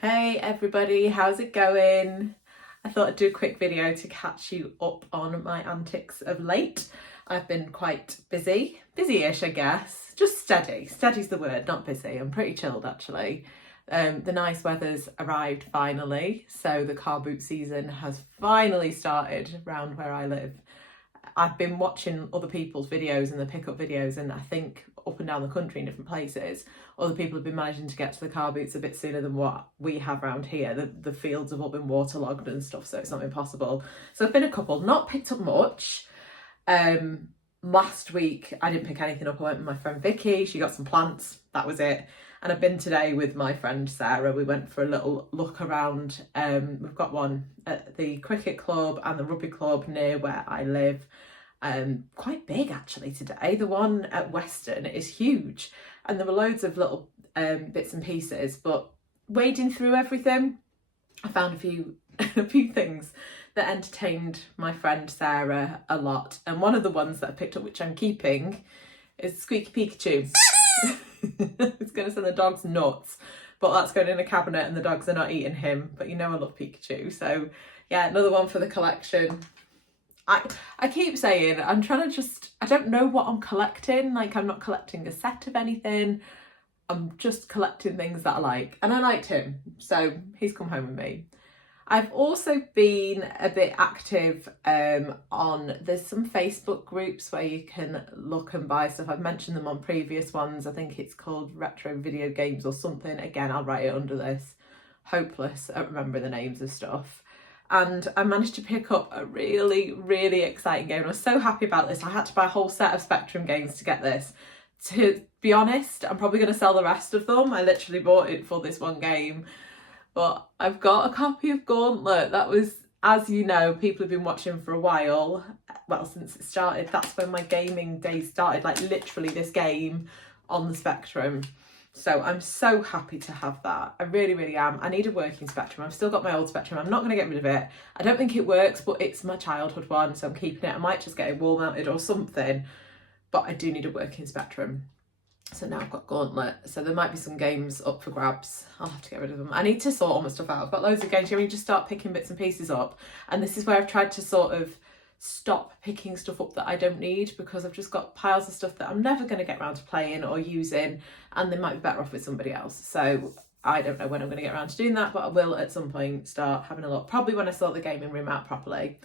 Hey everybody, how's it going? I thought I'd do a quick video to catch you up on my antics of late. I've been quite busy-ish I guess, just steady. Steady's the word, not busy. I'm pretty chilled actually. The nice weather's arrived finally, so the car boot season has finally started around where I live. I've been watching other people's videos and the pickup videos, and I think up and down the country in different places, other people have been managing to get to the car boots a bit sooner than what we have around here. The fields have all been waterlogged and stuff, so it's not been possible. So I've been a couple, not picked up much. Last week I didn't pick anything up. I went with my friend Vicky, she got some plants, that was it. And I've been today with my friend Sarah. We went for a little look around. We've got one at the cricket club and the rugby club near where I live. Quite big actually today. The one at Western is huge, and there were loads of little bits and pieces, but wading through everything, I found a few things that entertained my friend Sarah a lot. And one of the ones that I picked up, which I'm keeping, is Squeaky Pikachu. It's going to send the dogs nuts, but that's going in a cabinet and the dogs are not eating him. But you know I love Pikachu, so yeah, another one for the collection. I keep saying I'm trying to I don't know what I'm collecting. Like, I'm not collecting a set of anything. I'm just collecting things that I like, and I liked him, so he's come home with me. I've also been a bit active there's some Facebook groups where you can look and buy stuff. I've mentioned them on previous ones. I think it's called Retro Video Games or something. Again, I'll write it under this. Hopeless at remembering the names of stuff. And I managed to pick up a really exciting game. I was so happy about this. I had to buy a whole set of Spectrum games to get this. To be honest, I'm probably going to sell the rest of them. I literally bought it for this one game. But I've got a copy of Gauntlet. That was, as you know, people have been watching for a while. Well, since it started, that's when my gaming days started, like literally this game on the Spectrum. So I'm so happy to have that. I really am. I need a working Spectrum. I've still got my old Spectrum. I'm not going to get rid of it. I don't think it works, but it's my childhood one, so I'm keeping it. I might just get it wall mounted or something, but I do need a working Spectrum. So now I've got Gauntlet, so there might be some games up for grabs. I'll have to get rid of them. I need to sort all my stuff out. I've got loads of games. You just start picking bits and pieces up, and this is where I've tried to sort of stop picking stuff up that I don't need, because I've just got piles of stuff that I'm never going to get around to playing or using, and they might be better off with somebody else. So I don't know when I'm going to get around to doing that, but I will at some point start having a look, probably when I sort the gaming room out properly.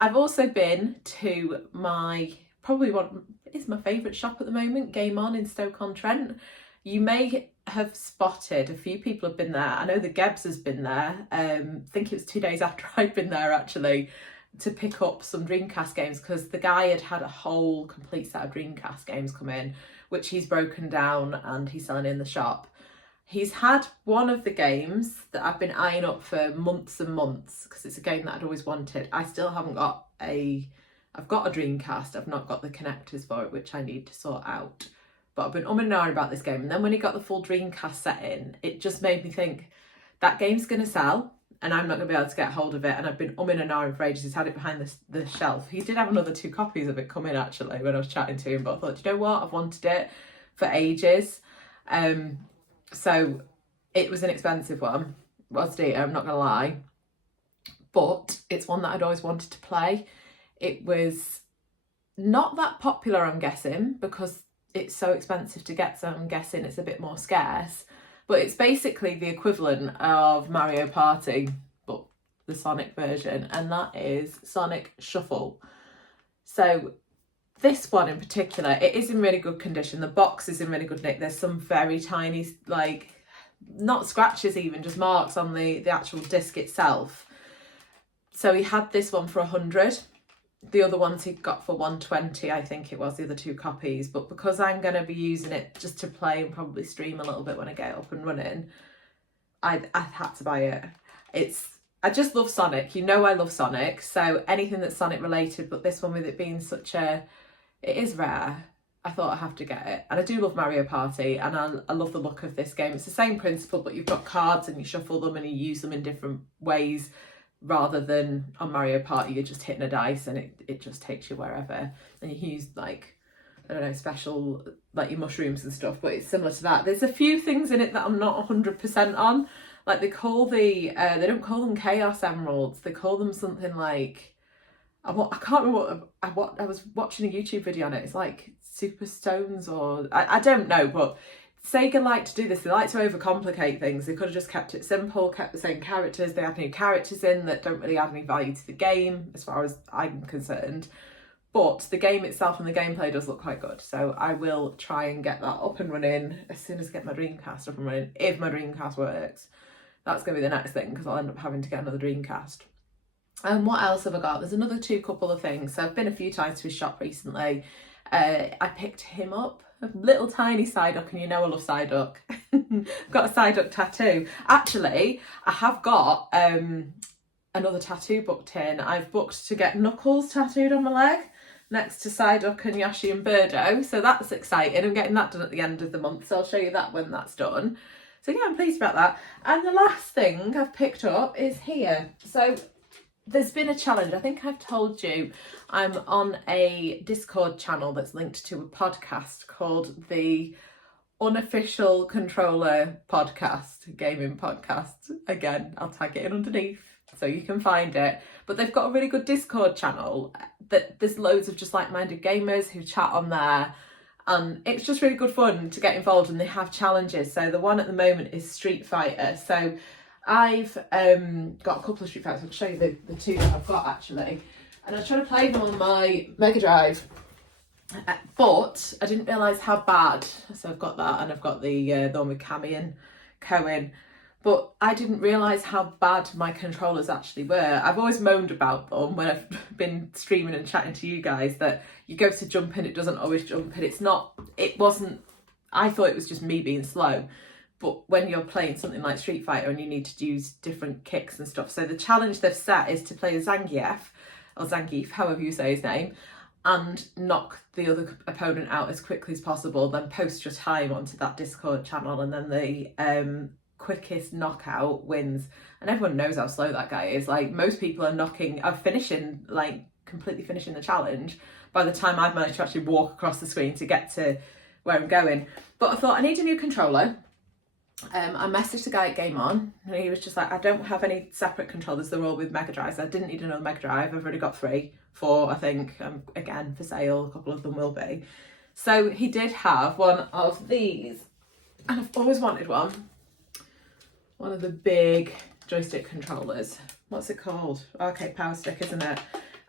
I've also been to probably what is my favourite shop at the moment, Game On in Stoke-on-Trent. You may have spotted a few people have been there. I know the Gebs has been there. I think it was 2 days after I'd been there actually, to pick up some Dreamcast games, because the guy had a whole complete set of Dreamcast games come in, which he's broken down and he's selling in the shop. He's had one of the games that I've been eyeing up for months and months, because it's a game that I'd always wanted. I still haven't got I've got a Dreamcast, I've not got the connectors for it, which I need to sort out. But I've been umming and ahhing about this game, and then when he got the full Dreamcast set in, it just made me think, that game's going to sell, and I'm not going to be able to get hold of it. And I've been umming and ahhing for ages. He's had it behind the shelf. He did have another 2 copies of it come in actually when I was chatting to him, but I thought, do you know what, I've wanted it for ages. So it was an expensive one, was dear, I'm not going to lie, but it's one that I'd always wanted to play. It was not that popular, I'm guessing, because it's so expensive to get, so I'm guessing it's a bit more scarce. But it's basically the equivalent of Mario Party, but the Sonic version, and that is Sonic Shuffle. So this one in particular, it is in really good condition. The box is in really good nick. There's some very tiny, like, not scratches even, just marks on the actual disc itself. So he had this one for 100. The other ones he got for 120, I think it was, the other 2 copies. But because I'm going to be using it just to play and probably stream a little bit when I get up and running, I had to buy it. I just love Sonic. You know I love Sonic, so anything that's Sonic related, but this one with it being it is rare, I thought I have to get it. And I do love Mario Party, and I love the look of this game. It's the same principle, but you've got cards and you shuffle them and you use them in different ways, rather than on Mario Party you're just hitting a dice and it just takes you wherever, and you use, like, I don't know, special, like your mushrooms and stuff, but it's similar to that. There's a few things in it that I'm not 100% on, Like they call they don't call them Chaos Emeralds, they call them something like, I can't remember what I was watching a YouTube video on it. It's like Super Stones, or I don't know, but Sega like to do this. They like to overcomplicate things. They could have just kept it simple, kept the same characters. They add new characters in that don't really add any value to the game, as far as I'm concerned. But the game itself and the gameplay does look quite good. So I will try and get that up and running as soon as I get my Dreamcast up and running, if my Dreamcast works. That's going to be the next thing, because I'll end up having to get another Dreamcast. And what else have I got? There's another couple of things. So I've been a few times to his shop recently. I picked him up, a little tiny Psyduck, and you know I love Psyduck. I've got a Psyduck tattoo. Actually, I have got another tattoo booked in. I've booked to get Knuckles tattooed on my leg next to Psyduck and Yoshi and Birdo. So that's exciting. I'm getting that done at the end of the month, so I'll show you that when that's done. So yeah, I'm pleased about that. And the last thing I've picked up is here. So there's been a challenge. I think I've told you I'm on a Discord channel that's linked to a podcast called the Unofficial Controller Podcast, gaming podcast. Again, I'll tag it in underneath so you can find it. But they've got a really good Discord channel that there's loads of just like-minded gamers who chat on there. And it's just really good fun to get involved, and they have challenges. So the one at the moment is Street Fighter. So I've got a couple of Street Fighters. I'll show you the two that I've got actually. And I was trying to play them on my MegaDrive, but I didn't realise how bad. So I've got that, and I've got the one with Cammy and Cohen. But I didn't realise how bad my controllers actually were. I've always moaned about them when I've been streaming and chatting to you guys, that you go to jump and it doesn't always jump, and I thought it was just me being slow. But when you're playing something like Street Fighter and you need to use different kicks and stuff. So the challenge they've set is to play a Zangief, or Zangief, however you say his name, and knock the other opponent out as quickly as possible, then post your time onto that Discord channel, and then the quickest knockout wins. And everyone knows how slow that guy is. Like, most people are finishing, like completely finishing the challenge by the time I've managed to actually walk across the screen to get to where I'm going. But I thought I need a new controller. I messaged the guy at Game On, and he was just like, I don't have any separate controllers, they're all with MegaDrive. So I didn't need another MegaDrive. I've already got 4 I think, again for sale, a couple of them will be. So he did have one of these, and I've always wanted one of the big joystick controllers. What's it called? Okay, Power Stick, isn't it?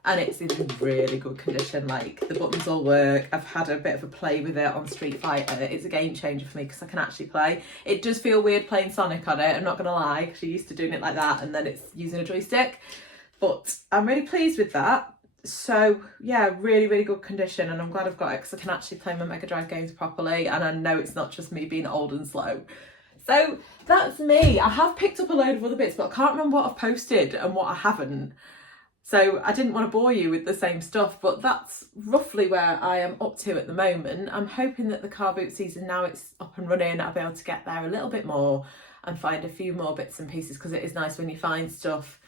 And it's in really good condition. Like, the buttons all work. I've had a bit of a play with it on Street Fighter. It's a game changer for me because I can actually play. It does feel weird playing Sonic on it, I'm not gonna lie, because you're used to doing it like that and then it's using a joystick. But I'm really pleased with that. So yeah, really, really good condition, and I'm glad I've got it because I can actually play my MegaDrive games properly, and I know it's not just me being old and slow. So that's me. I have picked up a load of other bits, but I can't remember what I've posted and what I haven't. So I didn't want to bore you with the same stuff, but that's roughly where I am up to at the moment. I'm hoping that the car boot season, now it's up and running, I'll be able to get there a little bit more and find a few more bits and pieces, because it is nice when you find stuff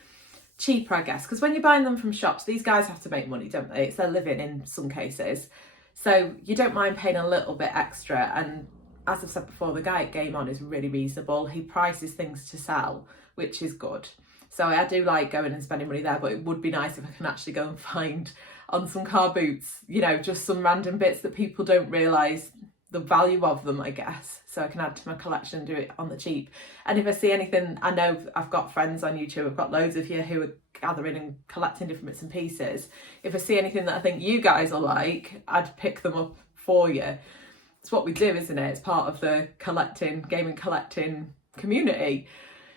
cheaper, I guess. Because when you're buying them from shops, these guys have to make money, don't they? It's their living in some cases. So you don't mind paying a little bit extra. And as I've said before, the guy at Game On is really reasonable. He prices things to sell, which is good. So I do like going and spending money there, but it would be nice if I can actually go and find on some car boots, you know, just some random bits that people don't realise the value of them, I guess. So I can add to my collection and do it on the cheap. And if I see anything, I know I've got friends on YouTube, I've got loads of you who are gathering and collecting different bits and pieces. If I see anything that I think you guys will like, I'd pick them up for you. It's what we do, isn't it? It's part of the gaming collecting community.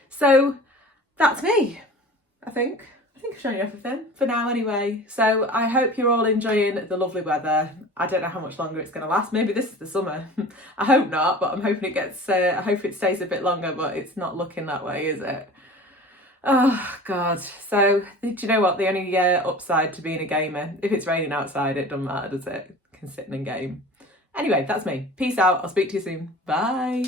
So that's me, I think. I've shown you everything for now anyway. So I hope you're all enjoying the lovely weather. I don't know how much longer it's going to last. Maybe this is the summer. I hope not, but I'm hoping I hope it stays a bit longer, but it's not looking that way, is it? Oh God. So do you know what? The only upside to being a gamer, if it's raining outside, it doesn't matter, does it? You can sit in and game. Anyway, that's me. Peace out. I'll speak to you soon. Bye.